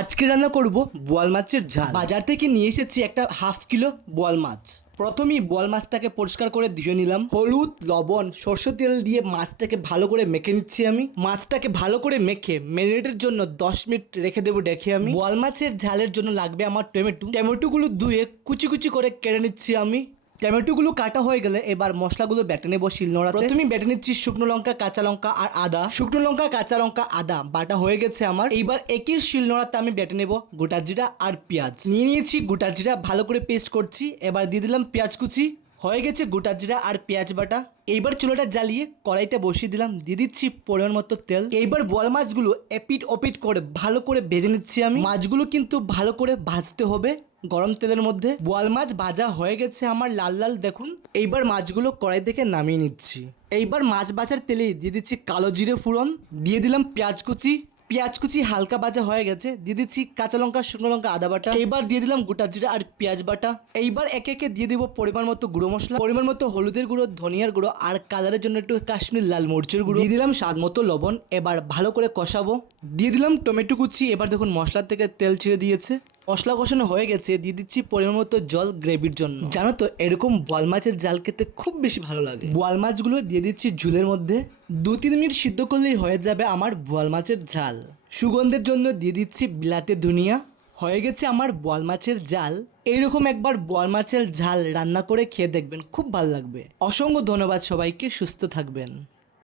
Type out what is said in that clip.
আজকে রান্না করব বোয়াল মাছের ঝাল। বাজার থেকে নিয়ে এসেছি একটা হাফ কিলো বোয়াল মাছ। প্রথমেই বোয়াল মাছটাকে পরিষ্কার করে ধুয়ে নিলাম। হলুদ, লবণ, সরষের তেল দিয়ে মাছটাকে ভালো করে মেখে নিচ্ছি আমি। মাছটাকে ভালো করে মেখে ম্যারিনেটের জন্য 10 মিনিট রেখে দেবো ডেকে আমি। বোয়াল মাছের ঝালের জন্য লাগবে আমার টমেটোগুলো ধুয়ে কুচি কুচি করে কেটে নিচ্ছি আমি। টমেটোগুলো কাটা হয়ে গেলে এবার মশলাগুলো বেটে নেবো শিলনোড়াতে। প্রথমে বেটে নিচ্ছি শুকনো লঙ্কা, কাঁচা লঙ্কা আর আদা। শুকনো লঙ্কা, কাঁচা লঙ্কা, আদা বাটা হয়ে গেছে আমার। এইবার একই শিলনোড়াতে আমি বেটে নেবো গোটা জিরা আর পেঁয়াজ। নিয়ে নিয়েছি গোটা জিরা, ভালো করে পেস্ট করছি। এবার দিয়ে দিলাম পেঁয়াজ কুচি। হয়ে গেছে গোটা জিরা আর পেঁয়াজ বাটা। এইবার চুলাটা জ্বালিয়ে কড়াইটা বসিয়ে দিলাম, দিয়ে দিচ্ছি পরিমাণ মতো তেল। এইবার বোয়াল মাছগুলো এপিট ওপিট করে ভালো করে ভেজে নিচ্ছি আমি। মাছগুলো কিন্তু ভালো করে ভাজতে হবে গরম তেলের মধ্যে। বোয়াল মাছ ভাজা হয়ে গেছে আমার লাল লাল, দেখুন। এইবার মাছগুলো কড়াই থেকে নামিয়ে নিচ্ছি। এইবার মাছ ভাজার তেলে দিয়ে দিচ্ছি কালো জিরে ফোড়ন, দিয়ে দিলাম পেঁয়াজ কুচি হালকা ভাজা হয়ে গেছে, দিয়ে দিচ্ছি কাঁচা লঙ্কা, শুকনো লঙ্কা, আদা বাটা। এইবার দিয়ে দিলাম গোটা জিরা আর পেঁয়াজ বাটা। এইবার একে একে দিয়ে দিব পরিমাণ মতো গুঁড়ো মশলা, পরিমাণ মতো হলুদের গুঁড়ো, ধনিয়ার গুঁড়ো আর কালারের জন্য একটু কাশ্মীর লাল মরিচের গুঁড়ো, দিয়ে দিলাম স্বাদ মতো লবণ। এবার ভালো করে কষাবো। দিয়ে দিলাম টমেটো কুচি। এবার দেখুন মশলা থেকে তেল ছেড়ে দিয়েছে। মশলা কষানো হয়ে গেছে, দিয়ে দিচ্ছি পরিমাণ মতো জল গ্রেভির জন্য। জানো তো, এরকম বোয়াল মাছের জাল খেতে খুব বেশি ভালো লাগে। বোয়াল মাছগুলো দিয়ে দিচ্ছি ঝুলের মধ্যে। 2-3 মিনিট সিদ্ধ করলেই হয়ে যাবে আমার বোয়াল মাছের ঝাল। সুগন্ধের জন্য দিয়ে দিচ্ছি বিলাতে ধনিয়া। হয়ে গেছে আমার বোয়াল মাছের ঝাল। এইরকম একবার বোয়াল মাছের ঝাল রান্না করে খেয়ে দেখবেন, খুব ভালো লাগবে। অসংখ্য ধন্যবাদ সবাইকে, সুস্থ থাকবেন।